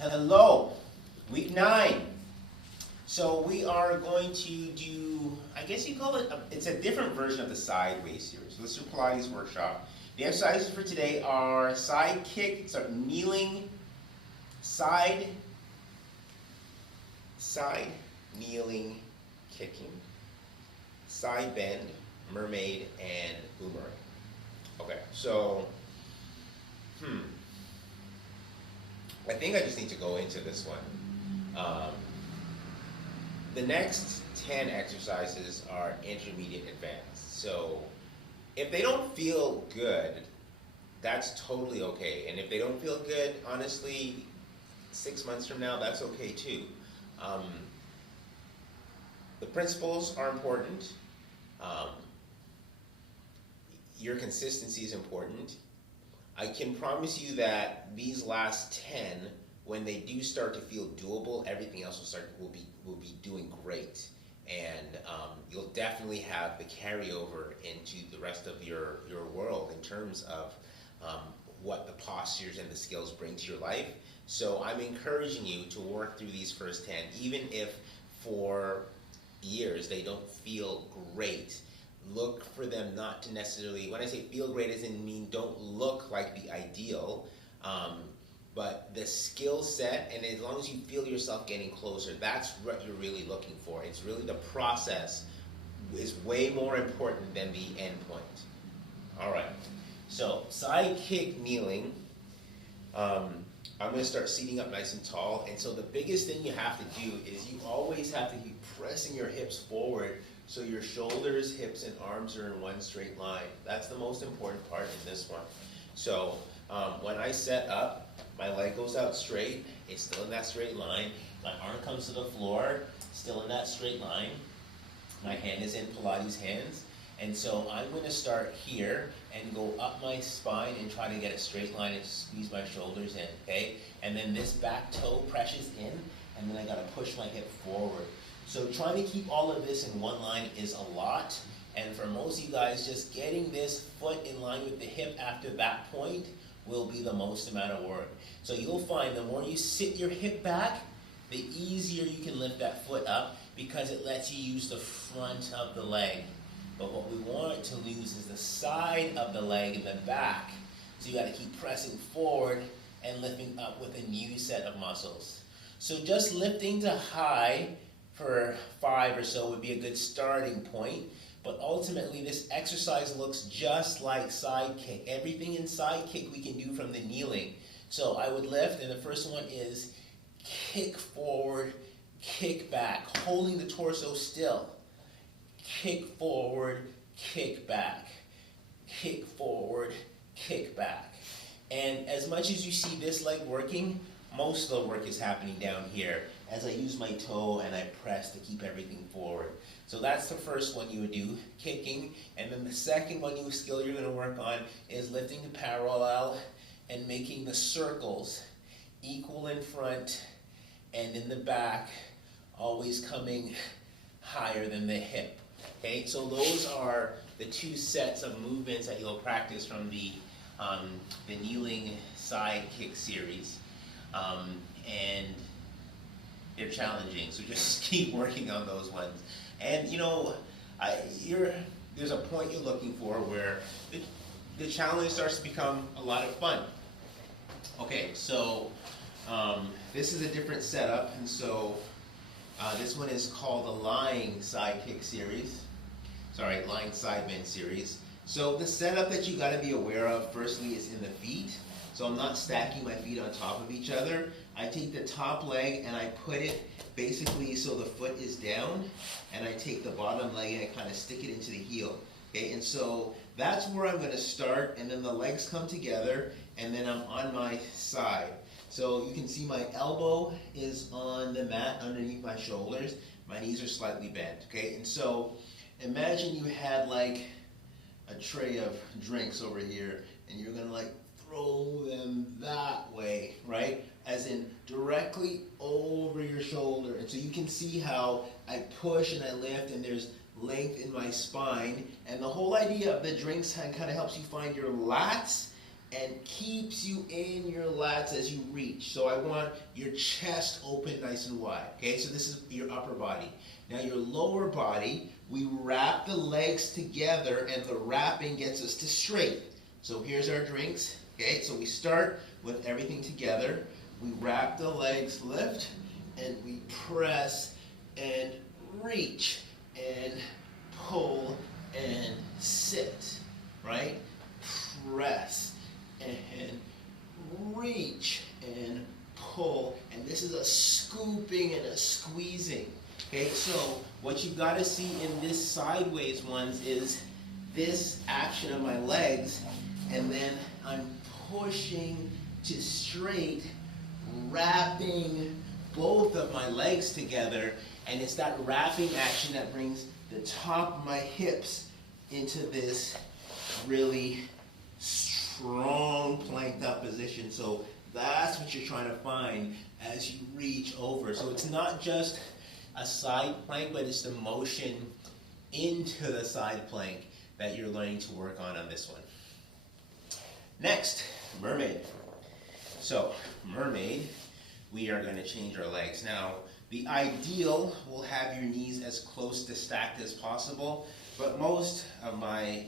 Hello, week 9. So we are going to do, I guess you call it, it's a different version of the sideways series. So this is Pilates Workshop. The exercises for today are side kick, so kneeling, side, kneeling, kicking, side bend, mermaid, and boomerang. Okay, so, I think I just need to go into this one. The next 10 exercises are intermediate advanced. So if they don't feel good, that's totally okay. And if they don't feel good, honestly, 6 months from now, that's okay too. The principles are important. Your consistency is important. I can promise you that these last 10, when they do start to feel doable, everything else will be doing great, and you'll definitely have the carryover into the rest of your world in terms of what the postures and the skills bring to your life. So I'm encouraging you to work through these first 10, even if for years they don't feel great. Look for them not to necessarily, when I say feel great, as in mean don't look like the ideal, but the skill set, and as long as you feel yourself getting closer, that's what you're really looking for. It's really the process is way more important than the end point. All right, so side kick kneeling. I'm going to start seating up nice and tall, and so the biggest thing you have to do is you always have to keep pressing your hips forward so your shoulders, hips, and arms are in one straight line. That's the most important part in this one. So when I set up, my leg goes out straight, it's still in that straight line. My arm comes to the floor, still in that straight line. My hand is in Pilates hands. And so I'm going to start here and go up my spine and try to get a straight line and squeeze my shoulders in, okay? And then this back toe presses in, and then I got to push my hip forward. So trying to keep all of this in one line is a lot. And for most of you guys, just getting this foot in line with the hip after that point will be the most amount of work. So you'll find the more you sit your hip back, the easier you can lift that foot up because it lets you use the front of the leg. But what we want to use is the side of the leg and the back. So you got to keep pressing forward and lifting up with a new set of muscles. So just lifting to high for 5 or so would be a good starting point. But ultimately, this exercise looks just like side kick. Everything in side kick we can do from the kneeling. So I would lift, and the first one is kick forward, kick back, holding the torso still. Kick forward, kick back. Kick forward, kick back. And as much as you see this leg working, most of the work is happening down here as I use my toe and I press to keep everything forward. So that's the first one you would do, kicking. And then the second skill you're going to work on is lifting the parallel and making the circles equal in front and in the back, always coming higher than the hip. Okay, so those are the 2 sets of movements that you'll practice from the kneeling side kick series. And they're challenging, so just keep working on those ones. And you know, there's a point you're looking for where the challenge starts to become a lot of fun. Okay, so this is a different setup, and so this one is called the lying side kick series. Sorry, lying side bend series. So the setup that you got to be aware of, firstly, is in the feet. So I'm not stacking my feet on top of each other. I take the top leg and I put it basically so the foot is down, and I take the bottom leg and I kind of stick it into the heel. Okay, and so that's where I'm going to start, and then the legs come together, and then I'm on my side. So you can see my elbow is on the mat underneath my shoulders. My knees are slightly bent, okay? And so imagine you had like a tray of drinks over here, and you're going to like throw them that way, right? As in directly over your shoulder. And so you can see how I push and I lift, and there's length in my spine. And the whole idea of the drinks kind of helps you find your lats and keeps you in your lats as you reach. So I want your chest open nice and wide. Okay, so this is your upper body. Now your lower body, we wrap the legs together, and the wrapping gets us to straight. So here's our drinks. Okay, so we start with everything together. We wrap the legs, lift, and we press and reach and pull and sit, right? Press and reach and pull, and this is a scooping and a squeezing. Okay, so what you've got to see in this sideways ones is this action of my legs, and then I'm pushing to straight, wrapping both of my legs together, and it's that wrapping action that brings the top of my hips into this really strong planked up position. So that's what you're trying to find as you reach over. So it's not just a side plank, but it's the motion into the side plank that you're learning to work on this one. Next, mermaid. So mermaid, we are going to change our legs. Now, the ideal will have your knees as close to stacked as possible, but most of my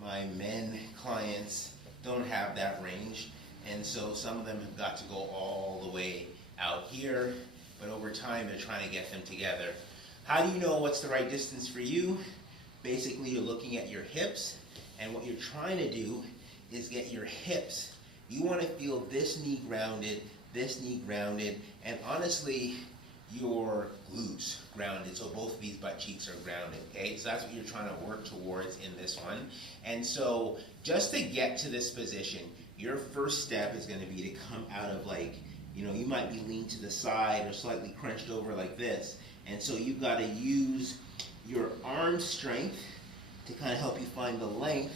men clients don't have that range, and so some of them have got to go all the way out here, but over time they're trying to get them together. How do you know what's the right distance for you? Basically, you're looking at your hips, and what you're trying to do is get your hips. You want to feel this knee grounded, and honestly, your glutes grounded, so both of these butt cheeks are grounded, okay? So that's what you're trying to work towards in this one. And so just to get to this position, your first step is going to be to come out of, like, you know, you might be leaned to the side or slightly crunched over like this. And so you've got to use your arm strength to kind of help you find the length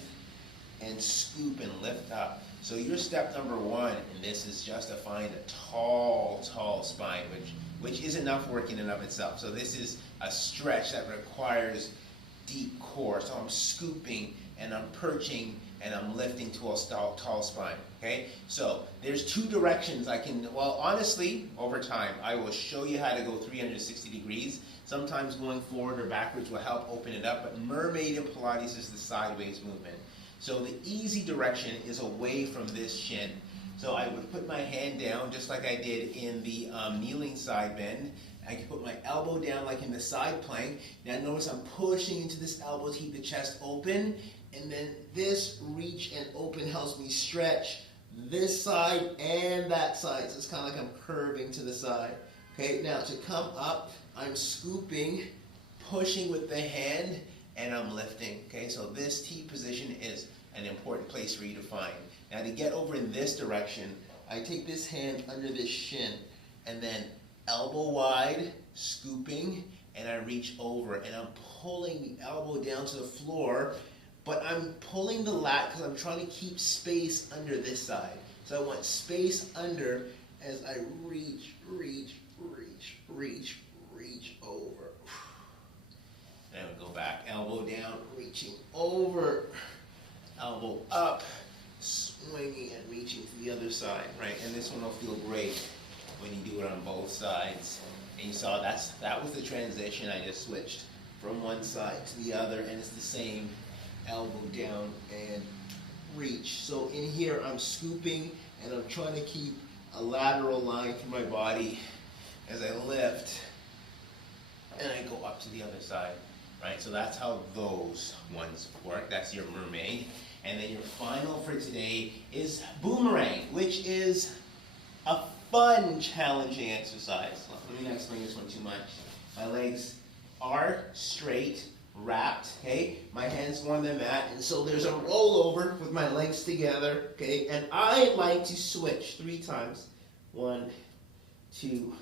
and scoop and lift up. So your step number one in this is just to find a tall spine, which is enough work in and of itself. So this is a stretch that requires deep core. So I'm scooping and I'm perching and I'm lifting to a tall spine, okay? So there's two directions I can, well, honestly, over time, I will show you how to go 360 degrees. Sometimes going forward or backwards will help open it up, but mermaid in Pilates is the sideways movement. So the easy direction is away from this shin. So I would put my hand down just like I did in the kneeling side bend. I can put my elbow down like in the side plank. Now notice I'm pushing into this elbow to keep the chest open, and then this reach and open helps me stretch this side and that side. So it's kind of like I'm curving to the side. Okay, now to come up, I'm scooping, pushing with the hand, and I'm lifting. Okay, so this T position is an important place for you to find. Now to get over in this direction, I take this hand under this shin, and then elbow wide, scooping, and I reach over, and I'm pulling the elbow down to the floor, but I'm pulling the lat because I'm trying to keep space under this side. So I want space under as I reach over. And I would go back, elbow down, reaching over, elbow up, swinging and reaching to the other side, right? And this one will feel great when you do it on both sides. And you saw that was the transition. I just switched from one side to the other, and it's the same, elbow down and reach. So in here I'm scooping and I'm trying to keep a lateral line through my body as I lift, and I go up to the other side, right? So that's how those ones work. That's your mermaid. And then your final for today is boomerang, which is a fun, challenging exercise. Let me not explain this one too much. My legs are straight, wrapped, okay? My hands go on the mat, and so there's a rollover with my legs together, okay? And I like to switch 3 times. 1, 2,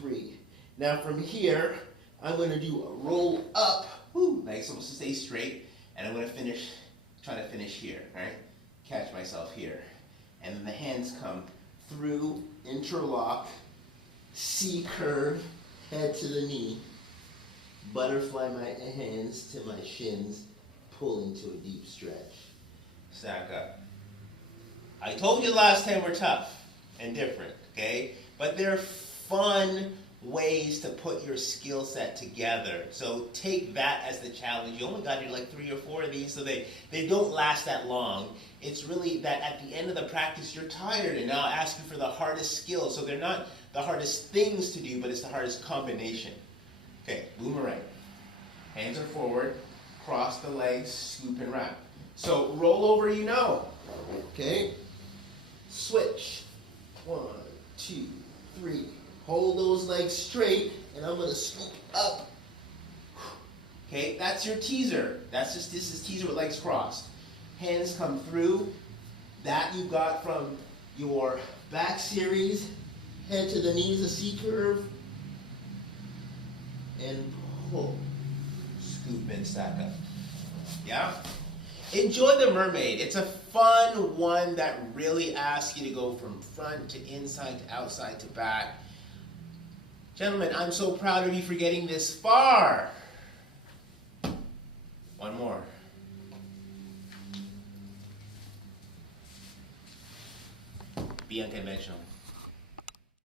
3. Now from here, I'm going to do a roll up, legs supposed to stay straight, and I'm going to try to finish here, right? Catch myself here. And then the hands come through, interlock, C curve, head to the knee, butterfly my hands to my shins, pull into a deep stretch. Stack up. I told you the last 10 were tough and different, okay? But they're fun ways to put your skill set together. So take that as the challenge. You only got to do like 3 or 4 of these, so they don't last that long. It's really that at the end of the practice, you're tired, and now I ask you for the hardest skills. So they're not the hardest things to do, but it's the hardest combination. Okay, boomerang. Hands are forward, cross the legs, scoop and wrap. So roll over, you know. Okay, switch. 1, 2, 3. Hold those legs straight, and I'm going to scoop up. Okay, that's your teaser. This is teaser with legs crossed. Hands come through. That you got from your back series. Head to the knees, a C curve. And pull. Scoop and stack up. Yeah? Enjoy the mermaid. It's a fun one that really asks you to go from front to inside to outside to back. Gentlemen, I'm so proud of you for getting this far. One more. Be unconventional.